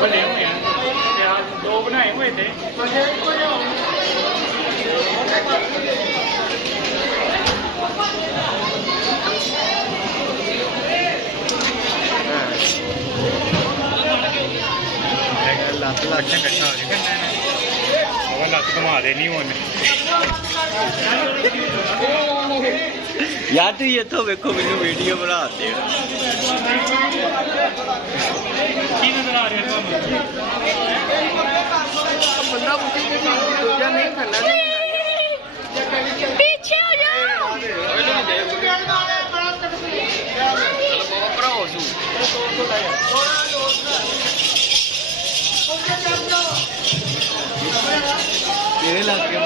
बड़े हुए हैं, दो बनाए हुए थे। लत्त लग कट्ठा हो गया, लत्त घुमा देनी उन्हें। यार तू ये तो देखो मैंने वीडियो बनाते हो की नजर आ रही है बंदा दूसरा नहीं करना पीछे हो जाओ। मेरे लग गया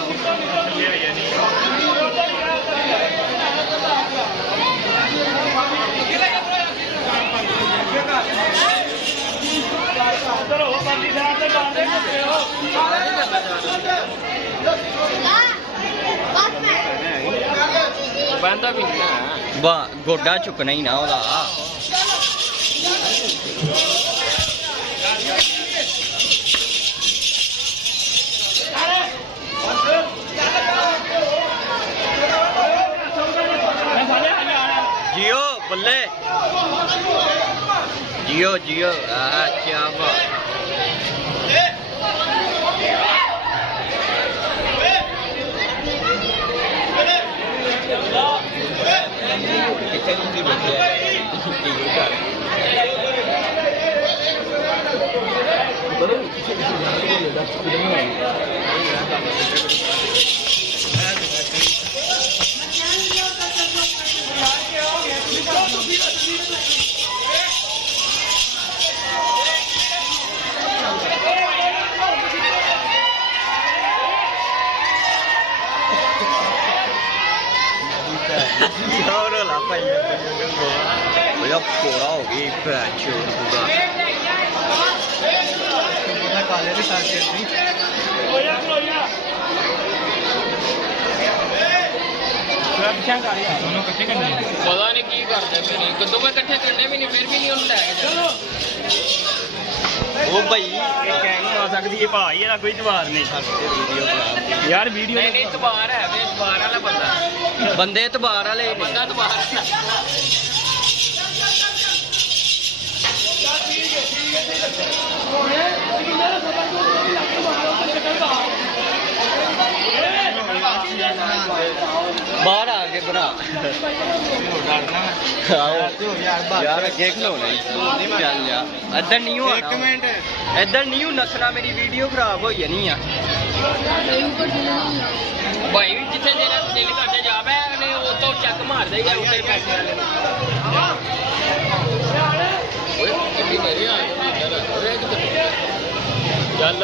बंदा भी नहीं ना गोडा चुकना ही ना ओदा जियो बल्ले जियो जियो क्या बात la fai voglio ancora che faccio una calle di salsa दोनों इकट्ठे करने हैं। पता नहीं की करते फिर कदों में इकट्ठे करने भी नहीं फिर भी नहीं उन्हें लैके चलो ओ भाई कहनी आ सकती है भाई ਇਹਦਾ ਕੋਈ ਜਵਾਬ ਨਹੀਂ ਯਾਰ ਵੀਡੀਓ नहीं नहीं तबार है वे तबार वाला बंदा ਬੰਦੇ ਤਬਾਰ ਵਾਲੇ बंदा तबार बाहर आ गए भरा यार अगे खलोना चल यार इधर नहीं हो इधर नहीं नसना मेरी वीडियो खराब हो जानी है भाई जिथे तेरा दिल करते जा पे ने वो तो चक मार दे यार उधर पैसे वाले ओए कितनी मेरी आ अरे चल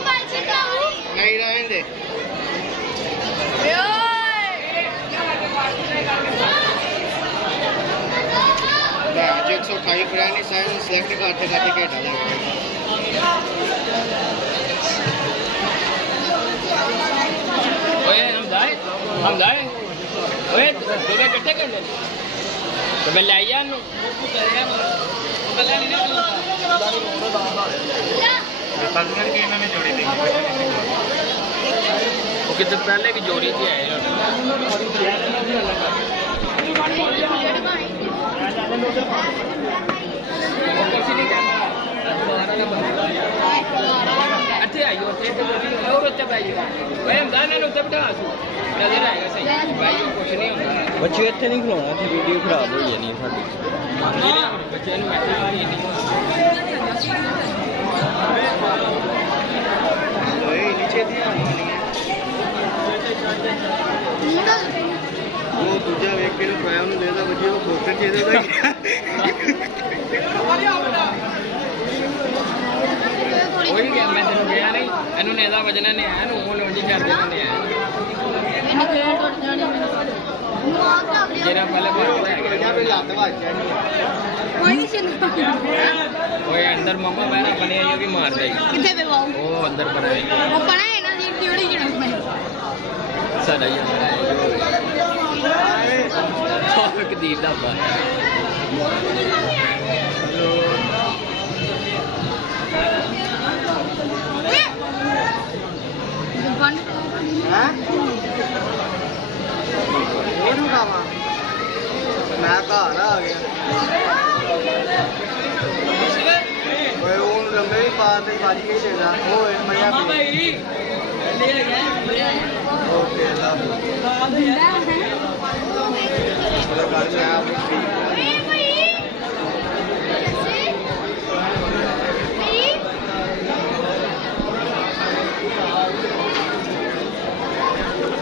नहीं रहने दे। जो 128 पुरानी साइज सिलेक्ट करते करते के डाला ओए हम जाए ओए दोगे इकट्ठे करने तो मैं ले आया नु तलवर की इन्होंने जोड़ी दी वो कितने पहले की जोड़ी थी आए अच्छे आई हो और उत्ते भाई ओए हम जाने नु उत्ते बिठा सु नजर आएगा सही भाई वो कुछ नहीं होता बच्चे इतने नहीं खिलाना थे वीडियो खराब हो जानी है साडी बच्चे नु मैसेज नहीं नीचे दिया वो दूजा वेख के पाया उन्हें देता बच्चे वो खोकर चाहिए था वही क्या मैं तेन गया नहीं एनू नेदा वजना ने है नु वो लोजी कर देने ने है ਜਿਹੜਾ ਪਹਿਲੇ ਜਾਂ ਫਿਰ ਲੱਤ ਵੱਜ ਜਾਣੀ ਓਏ ਅੰਦਰ ਮੰਮਾ ਮੈਂ ਨਾ ਬਣਿਆ ਜੋ ਕਿ ਮਾਰਦਾ ਹੀ ਕਿੱਥੇ ਵੇ ਬਾਉ ਉਹ ਅੰਦਰ ਬਣਾਇਆ ਉਹ ਪਣਾ ਹੈ ਨਾ ਜੀ ਡਿਊਟੀ ਜਣਾ ਮੈਂ ਸਾਡਾ ਹੀ ਉਹ ਕਦੀਰ ਦਾ ਬਾ ਬੰਦ ਹੈ ਇਹਨੂੰ ਖਾਵਾਂ ਮੈਂ ਘਰ ਆ ਗਿਆ ਓਏ ਉਹਨੂੰ ਲੰਮੇ ਵੀ ਪਾ ਤੇ ਬਾਜੀ ਕੇ ਦੇਦਾ ਓਏ ਮਰਿਆ ਵੀ ਓਕੇ ਲਾ ਉਹਦਾ ਘਰ ਮੈਂ ਆਪ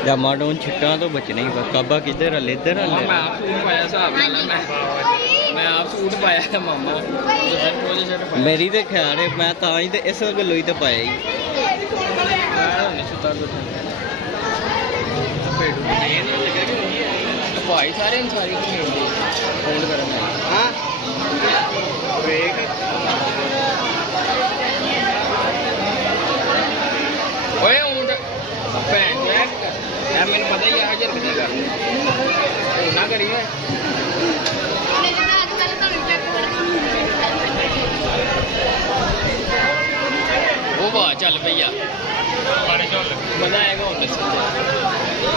ਜਾਮਾਡੋਨ ਛਿੱਟਾਂ ਤੋਂ ਬਚਣਾ ਹੀ ਕਾਬਾ ਕਿੱਧਰ ਹਲੇ ਇੱਧਰ ਮੈਂ ਹਲੇ ਆਪ ਸੂਟ ਪਾਇਆ ਹਿਸਾਬ ਨਾਲ ਮੈਂ ਆਪ ਸੂਟ ਪਾਇਆ ਹੈ ਮਾਮਾ ਉਹਦੇ ਸ਼ਰਟ ਪਾਇਆ ਮੇਰੀ ਤੇ ਖਿਆਲ ਹੈ ਮੈਂ ਤਾਂ ਹੀ ਤੇ ਇਸ ਗੱਲੋਂ ਹੀ ਤਾਂ ਪਾਇਆ ਹੀ ਨਹੀਂ ਸੁੱਤਾ ਭਾਈ ਸਾਰੇ ਇਨਸਾਰੀ ਕਮੇਟੀ ਫੋਨ ਕਰਨ ਹਾਂ ਵੇਖ ਓਏ ਉਂਡ ਭੈਣ ਇਹ ਮੈਨੂੰ ਪਤਾ ਹੀ ਆ ਜਰ ਕਿਤੇ ਕਰ ਨਾ ਕਰੀ ਓਏ ਉਹ ਵਾਹ ਚੱਲ ਪਈਆ ਮਜ਼ਾ ਆਏਗਾ ਹੁਣ ਦੱਸੋ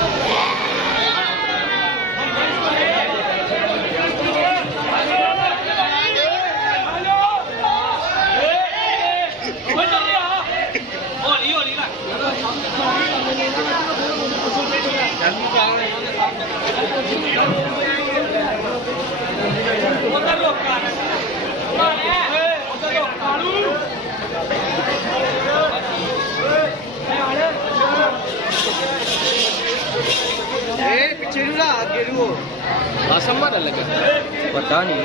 ਇਹ ਪਿੱਛੇ ਨੂੰ ਲਾ ਅੱਗੇ ਨੂੰ ਆਸਮ ਮਾਰ ਲੱਗਾ ਪਤਾ ਨਹੀਂ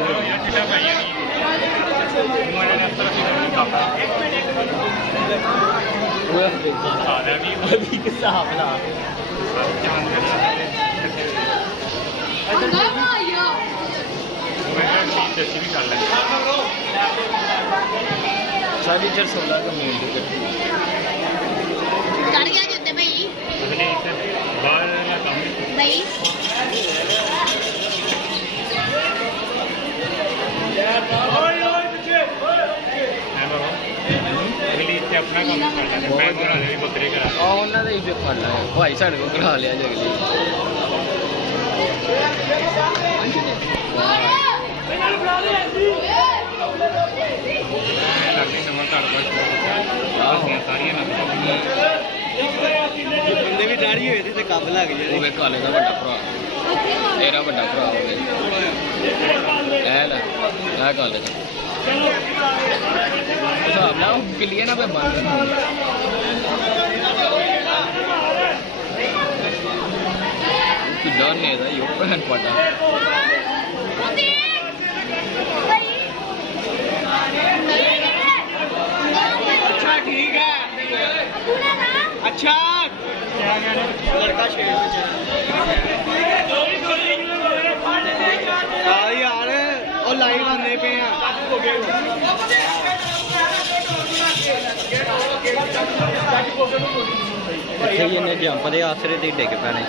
ਉਹ ਅਭੀ ਕਿਸ ਹਿਸਾਬ ਨਾਲ ਸਾਡੀ 416 ਕਮਿਊਨਿਟੀ ਚੜ ਗਿਆ ਜਿੱਤੇ ਭਾਈ ਬਾਹਰ ਦਾ ਕੰਮ ਭਾਈ ਹੈ ਬਾਬਾ ਅਗਲੀ ਇੱਥੇ ਆਪਣਾ ਕੰਮ ਕਰ ਲੈਂਦੇ ਮੈਂ ਬਣਾ ਲਈ ਬੱਕਰੇ ਕਰਾ ਆ ਉਹਨਾਂ ਦਾ ਹੀ ਜੋ ਕਰਨਾ ਹੈ ਭਾਈ ਸਾਡੇ ਕੋਲ ਕਰਾ ਲਿਆ ਜਗਲੀ ਲੱਗਦੀ ਨਵਾਂ ਘਰ ਬਸ ਸਾਰੀਆਂ ਨਵੀਆਂ ਬੰਦੇ ਵੀ ਦਾੜੀ ਹੋਏ ਤੇ ਕੰਮ ਲੱਗ ਉਹ ਵੇ ਕਾਲੇ ਦਾ ਵੱਡਾ ਭਰਾ ਤੇਰਾ ਵੱਡਾ ਭਰਾ ਹੋਵੇ ਇਹ ਲੈ ਇਹ ਕਾਲੇ ਦਾ ਹਿਸਾਬ ਨਾਲ ਕਿਲੀਏ ਨਾ ਮੈਂ ਬੰਦ ਕਿੱਦਾਂ ਨੇ ਦਾ ਯੋ ਭੈਣ ਪਟਾ अच्छा ठीक है अच्छा लड़का शेर यार और लाइव आने पे हैं ਇੱਥੇ ਹੀ ਇਹਨੇ ਜੰਪ ਦੇ ਆਸਰੇ ਤੇ ਹੀ ਡਿੱਗ ਪੈਣੇ